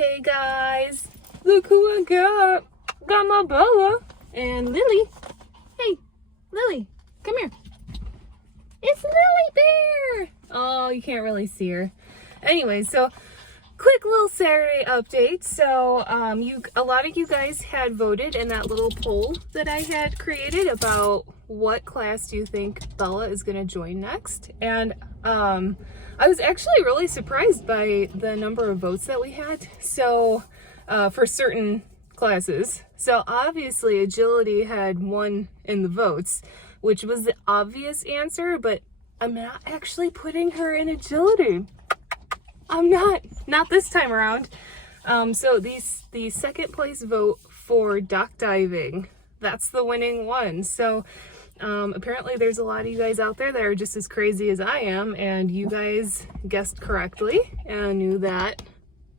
Hey guys, look who I got. Got my Bella and Lily. Hey, Lily, come here. It's Lily Bear. Oh, you can't really see her. Anyway, so quick little Saturday update. So a lot of you guys had voted in that little poll that I had created about what class do you think Bella is going to join next. And I was actually really surprised by the number of votes that we had. So for certain classes. So obviously agility had won in the votes, which was the obvious answer, but I'm not actually putting her in agility. I'm not this time around. So the second place vote for dock diving, that's the winning one. So apparently there's a lot of you guys out there that are just as crazy as I am, and you guys guessed correctly and knew that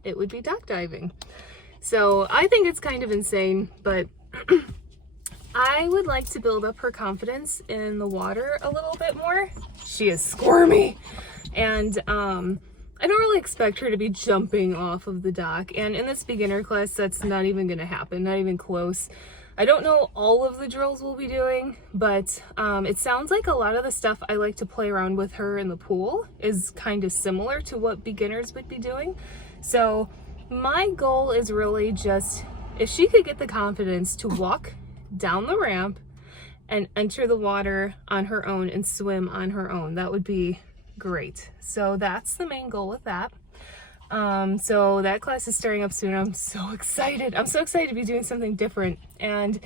it would be dock diving. So I think it's kind of insane, but I would like to build up her confidence in the water a little bit more. She is squirmy, and I don't really expect her to be jumping off of the dock. And in this beginner class, that's not even going to happen, not even close. I don't know all of the drills we'll be doing, but it sounds like a lot of the stuff I like to play around with her in the pool is kind of similar to what beginners would be doing. So my goal is really just, if she could get the confidence to walk down the ramp and enter the water on her own and swim on her own, that would be great. So that's the main goal with that. So that class is starting up soon. I'm so excited. I'm so excited to be doing something different. And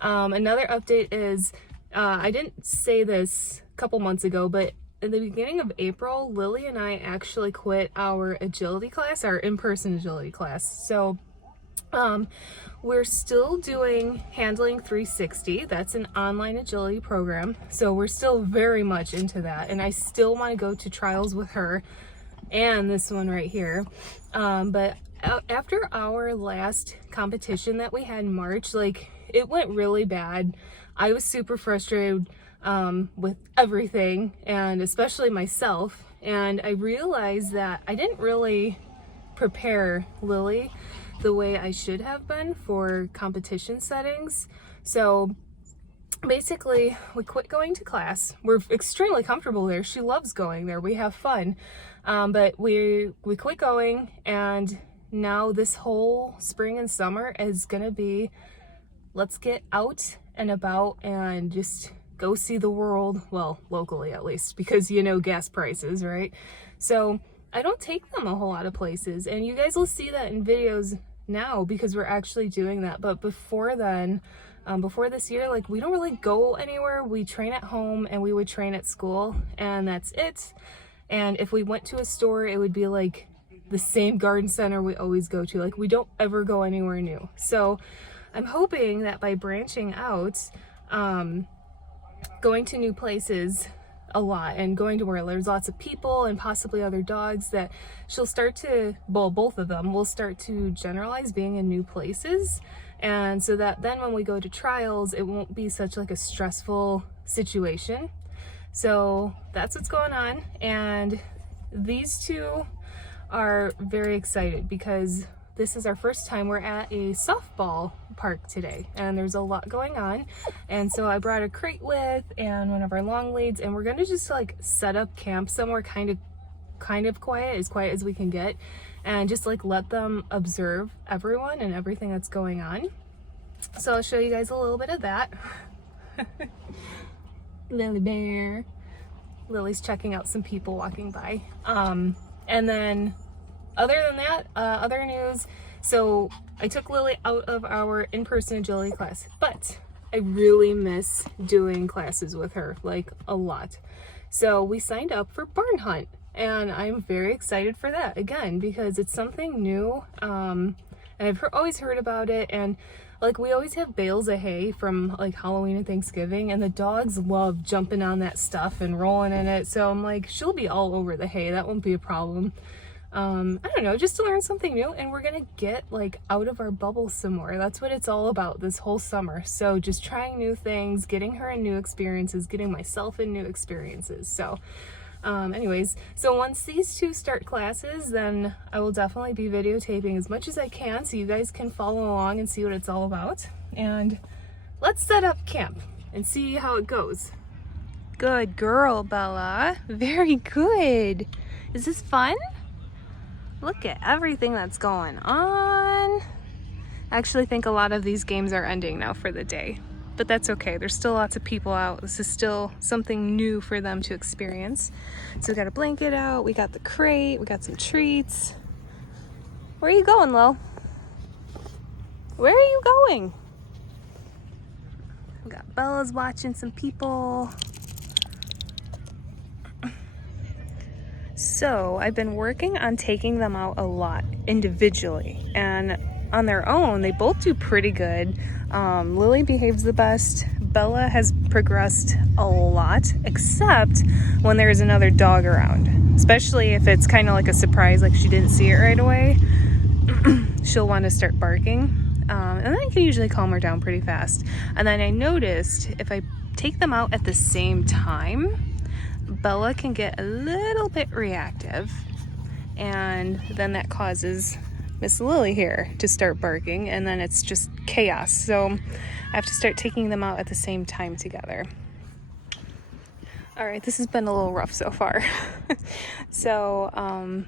another update is, I didn't say this a couple months ago, but in the beginning of April, Lily and I actually quit our agility class, our in-person agility class. So we're still doing Handling 360. That's an online agility program. So we're still very much into that. And I still want to go to trials with her and this one right here. But after our last competition that we had in March, like, it went really bad. I was super frustrated with everything, and especially myself. And I realized that I didn't really prepare Lily the way I should have been for competition settings. So basically we quit going to class. We're extremely comfortable there. She loves going there. We have fun. But we quit going, and now this whole spring and summer is gonna be, let's get out and about and just go see the world. Well, locally at least, because you know gas prices, right? So I don't take them a whole lot of places, and you guys will see that in videos now because we're actually doing that. But before then, before this year, like, we don't really go anywhere. We train at home and we would train at school, and that's it. And if we went to a store, it would be like the same garden center we always go to. Like, we don't ever go anywhere new. So I'm hoping that by branching out, going to new places a lot and going to where there's lots of people and possibly other dogs, that she'll start to, well, both of them will start to generalize being in new places. And so that then when we go to trials, it won't be such like a stressful situation. So that's what's going on. And these two are very excited because this is our first time we're at a softball park today, and there's a lot going on. And so I brought a crate with and one of our long leads, and we're gonna just like set up camp somewhere kind of quiet as we can get, and just like let them observe everyone and everything that's going on. So I'll show you guys a little bit of that. Lily Bear. Lily's checking out some people walking by. And then other than that, other news. So I took Lily out of our in-person agility class, but I really miss doing classes with her, like, a lot. So we signed up for barn hunt, and I'm very excited for that again, because it's something new. And I've always heard about it, and like, we always have bales of hay from like Halloween and Thanksgiving, and the dogs love jumping on that stuff and rolling in it. So I'm like, she'll be all over the hay. That won't be a problem. I don't know, just to learn something new, and we're gonna get like out of our bubble some more. That's what it's all about this whole summer. So just trying new things, getting her in new experiences, getting myself in new experiences. So Anyways, so once these two start classes, then I will definitely be videotaping as much as I can so you guys can follow along and see what it's all about. And let's set up camp and see how it goes. Good girl, Bella. Very good. Is this fun? Look at everything that's going on. I actually think a lot of these games are ending now for the day, but that's okay. There's still lots of people out. This is still something new for them to experience. So we got a blanket out, we got the crate, we got some treats. Where are you going, Lo? Where are you going? We got Bella's watching some people. So I've been working on taking them out a lot individually, and on their own they both do pretty good. Lily behaves the best. Bella has progressed a lot, except when there's another dog around, especially if it's kind of like a surprise, like she didn't see it right away. She'll want to start barking, and then I can usually calm her down pretty fast. And then I noticed if I take them out at the same time, Bella can get a little bit reactive, and then that causes Miss Lily here to start barking, and then it's just chaos. So I have to start taking them out at the same time together. All right, this has been a little rough so far. So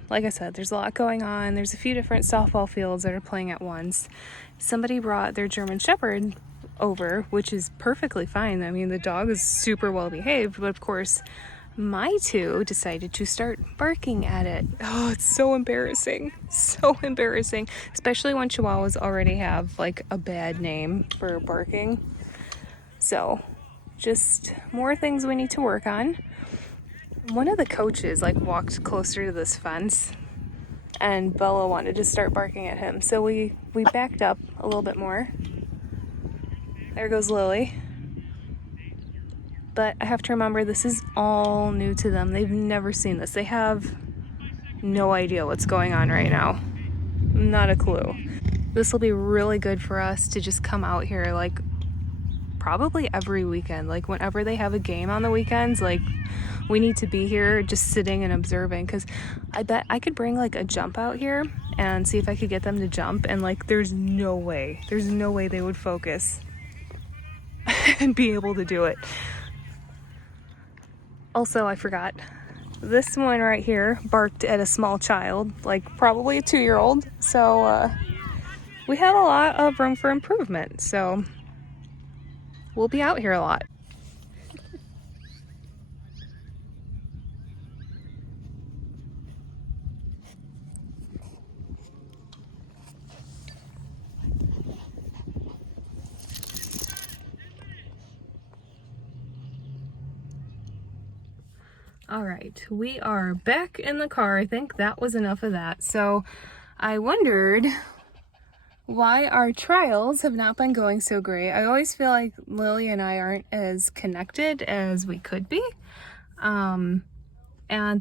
like I said, there's a lot going on. There's a few different softball fields that are playing at once. Somebody brought their German Shepherd over, which is perfectly fine. I mean, the dog is super well behaved, but of course my two decided to start barking at it. Oh, it's so embarrassing. So embarrassing. Especially when Chihuahuas already have like a bad name for barking. So just more things we need to work on. One of the coaches like walked closer to this fence and Bella wanted to start barking at him. So we backed up a little bit more. There goes Lily. But I have to remember, this is all new to them. They've never seen this. They have no idea what's going on right now. Not a clue. This will be really good for us to just come out here like probably every weekend. Like whenever they have a game on the weekends, like we need to be here just sitting and observing, because I bet I could bring like a jump out here and see if I could get them to jump, and like there's no way they would focus and be able to do it. Also, I forgot, this one right here barked at a small child, like probably a 2-year-old. So we have a lot of room for improvement. So we'll be out here a lot. All right, we are back in the car. I think that was enough of that. So I wondered why our trials have not been going so great. I always feel like Lily and I aren't as connected as we could be. And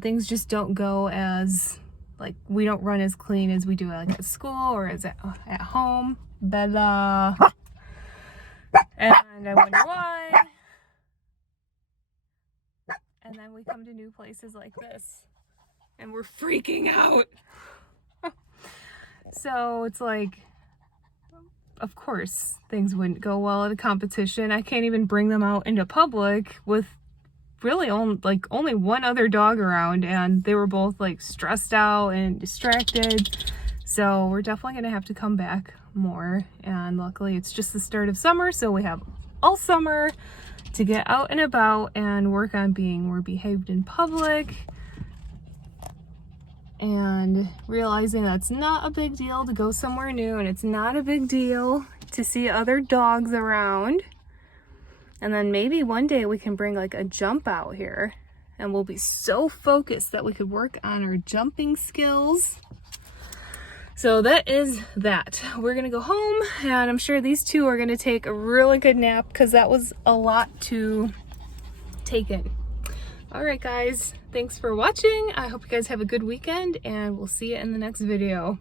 things just don't go as, like, we don't run as clean as we do like at school or as at home. Bella. And I wonder why. And then we come to new places like this and we're freaking out. So it's like, of course things wouldn't go well at a competition. I can't even bring them out into public with really only one other dog around, and they were both like stressed out and distracted. So we're definitely gonna have to come back more, and luckily it's just the start of summer, so we have all summer to get out and about and work on being more behaved in public, and realizing that's not a big deal to go somewhere new, and it's not a big deal to see other dogs around. And then maybe one day we can bring like a jump out here and we'll be so focused that we could work on our jumping skills. So that is that. We're gonna go home, and I'm sure these two are gonna take a really good nap because that was a lot to take in. All right, guys, thanks for watching. I hope you guys have a good weekend, and we'll see you in the next video.